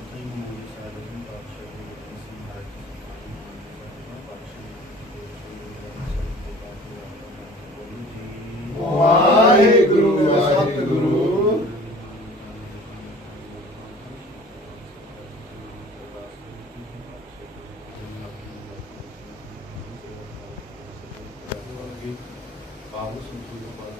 ਖਾਲਸਾ ਜੀ ਮਨੋਜ ਸਾਹਿਬ ਜੀ ਪਾਤਸ਼ਾਹ ਜੀ ਗੁਰੂ ਸਿੰਘ ਮਹਾਰਾਜ ਜੀ ਸਤਿਗੁਰੂ ਜੀ ਪਾਤਸ਼ਾਹ ਜੀ ਵਾਹਿਗੁਰੂ ਵਾਹਿਗੁਰੂ ਬਾਬੂ ਸੰਤੂ ਜੀ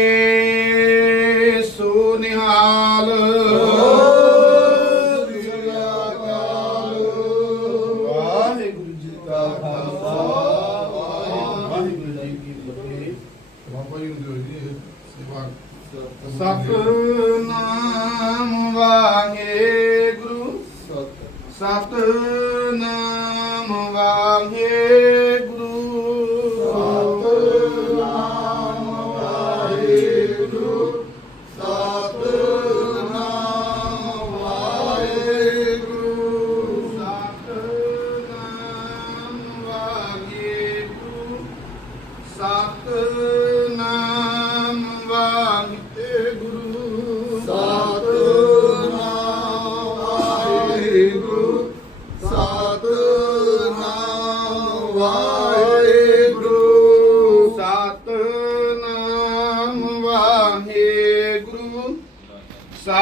I'm here.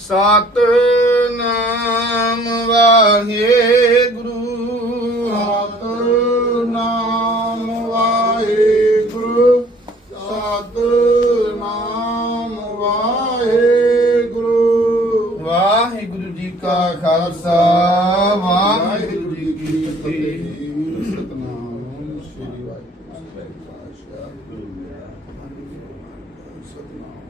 ਸਤਨਾਮ ਵਾਹਿਗੁਰੂ। ਸਤਨਾਮ ਵਾਹਿਗੁਰੂ। ਸਤਨਾਮ ਵਾਹਿਗੁਰੂ। ਵਾਹਿਗੁਰੂ ਜੀ ਕਾ ਖਾਲਸਾ ਵਾਹਿਗੁਰੂ ਜੀ ਕੀ ਫਤਿਹ। ਸਤਨਾਮ ਸ੍ਰੀ ਵਾਹਿਗੁਰੂ ਸਤਨਾਮ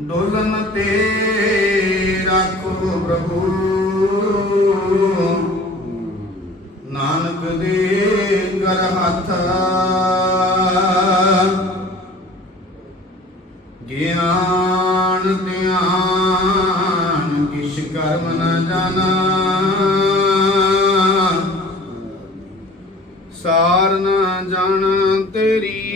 ਡੋਲਨ ਤੇ ਰੱਖੋ ਪ੍ਰਭੂ। ਨਾਨਕ ਦੇ ਕਰ ਹੱਥ। ਗਿਆਨ ਧਿਆਨ, ਕਿਛ ਕਰਮ ਨ ਜਾਣਾ। ਸਾਰ ਨ ਜਾਣ ਤੇਰੀ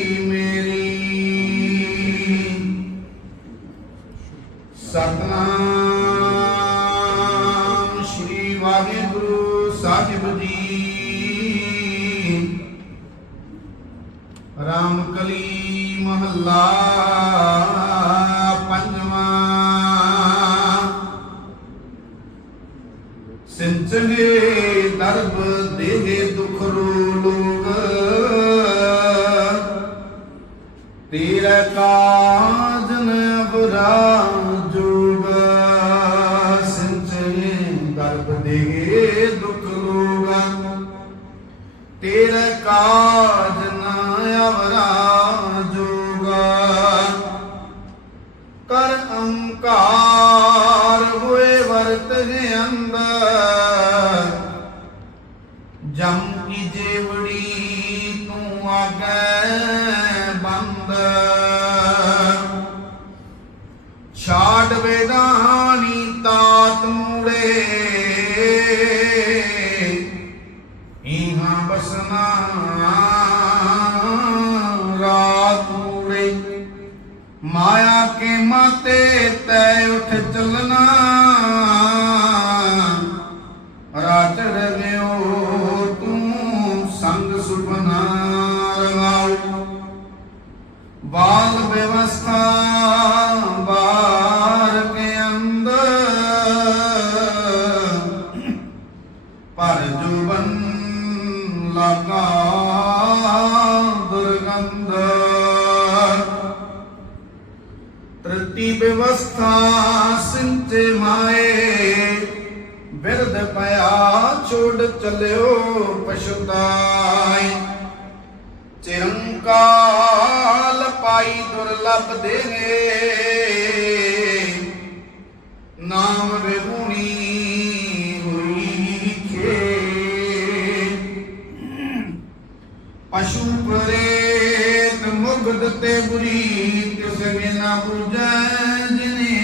ਸਿੰਚਗੇ ਦਰਬ ਦੇਗੇ ਦੁਖ ਰੋਗ ਆਗੇ ਬੰਦ। ਛਾੜ ਵੇਦਾਨੀ ਤਾਤ ਮੂੜੇ। ਇਹਾਂ ਬਸਨਾ ਰਾਤ ਮੂੜੇ। ਮਾਇਆ ਕੇ ਮਾਤੇ ਤੈ ਉਠ ਚੱਲਣਾ। ਵਿਵਸਥਾ ਬਾਰ ਕੇ ਅੰਦਰ ਪਰ ਜੁਬਨ ਲਗਾ ਦੁਰਗੰਧ। ਤ੍ਰਿਤੀ ਵਿਵਸਥਾ ਸਿੰਚੇ ਮਾਏ। ਬਿਰਧ ਪਿਆ ਛੋੜ ਚਲਿਓ ਪਛੁਤਾਈ ਚਿਰੰਕਾਲ ਪਾਈ ਦੁਰਲਭ ਦੇਗੇ ਨਾਮ ਵਿਹੂਣੀ ਹੋਈ ਖੇ। ਪਸ਼ੂ ਪ੍ਰੇਤ ਮੁਗਧ ਤੇ ਬੁਰੀ ਤਿਸ ਬਿਨਾ ਪੂਜੈ ਜਿਨੇ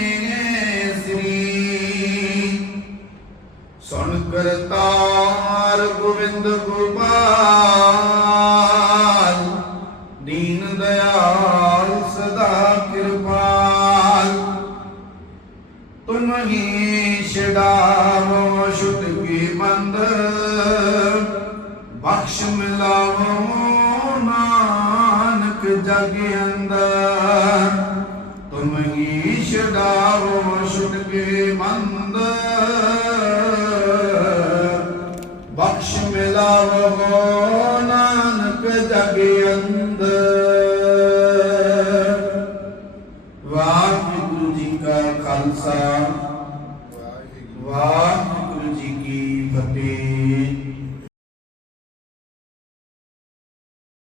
ਸ੍ਰੀ। ਸੁਣ ਕਰਤਾਰ ਗੋਬਿੰਦ ਗੋਪਾਲ। ਤੁਮ ਹੀ ਛਡਾਵੋ ਛੁਟ ਕੀ ਬੰਦ ਬਖਸ਼ ਮਿਲਾਵੋ ਨਾਨਕ ਜਗ ਅੰਦਰ। ਤੁਮ ਹੀ ਛਡਾਵੋ ਛੁਟ ਕੇ ਬੰਦ ਬਖਸ਼ ਮਿਲਾਵੋ ਨਾਨਕ ਜਗ ਅੰਦਰ।